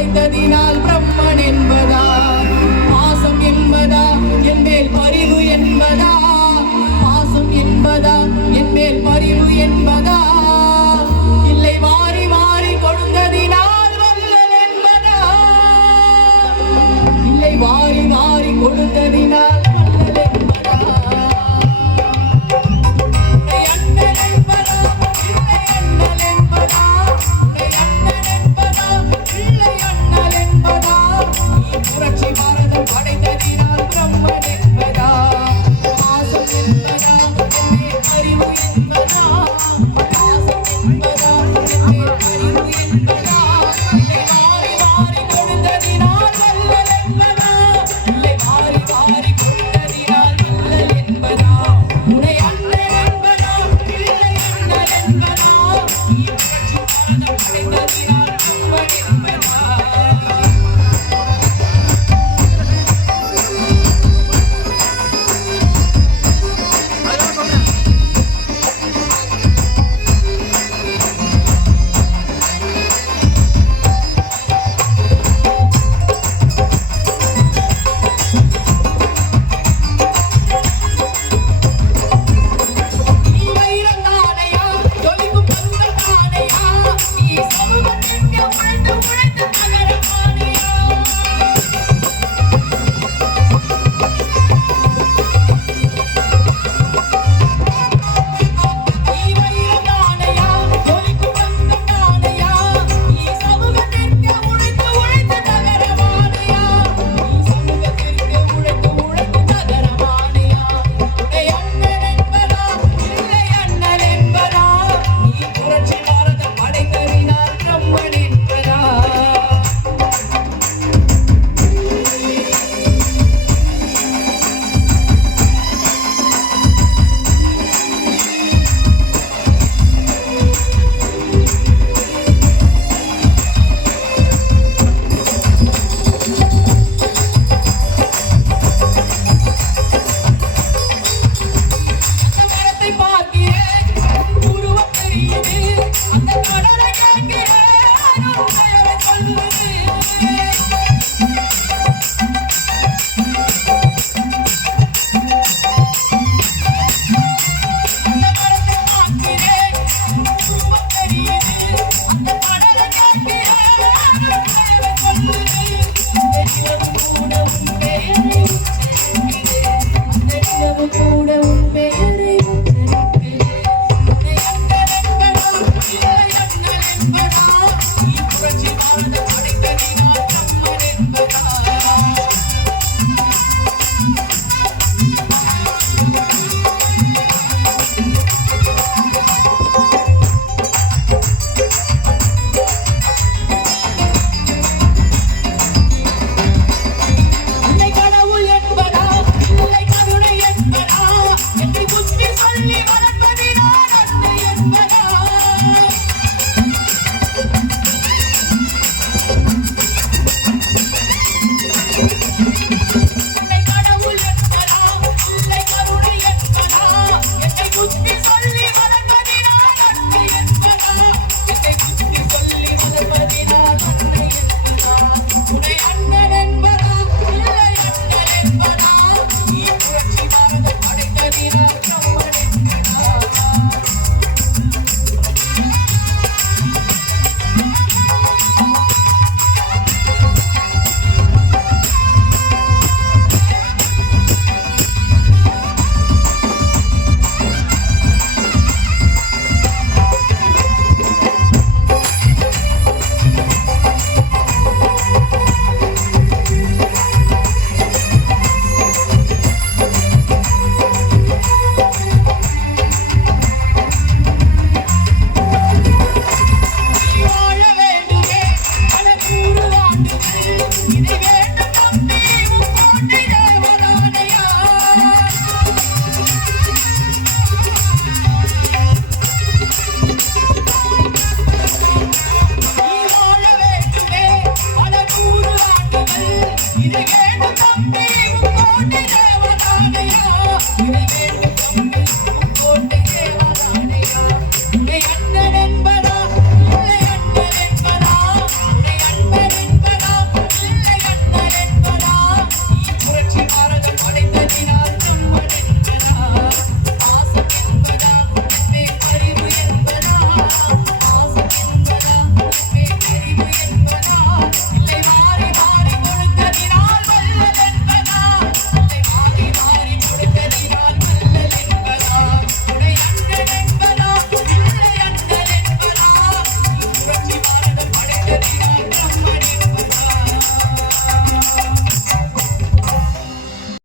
கிடைத்ததினால் பிரம்மன் என்பதா? பாசம் என்பதா? என்மேல் பரிவு என்பதா? பாசம் என்பதா? என் மேல் பரிவு என்பதா? இல்லை மாறி மாறி கொடுத்ததினால் இல்லை மாறி மாறி கொடுத்ததினால் Yeah.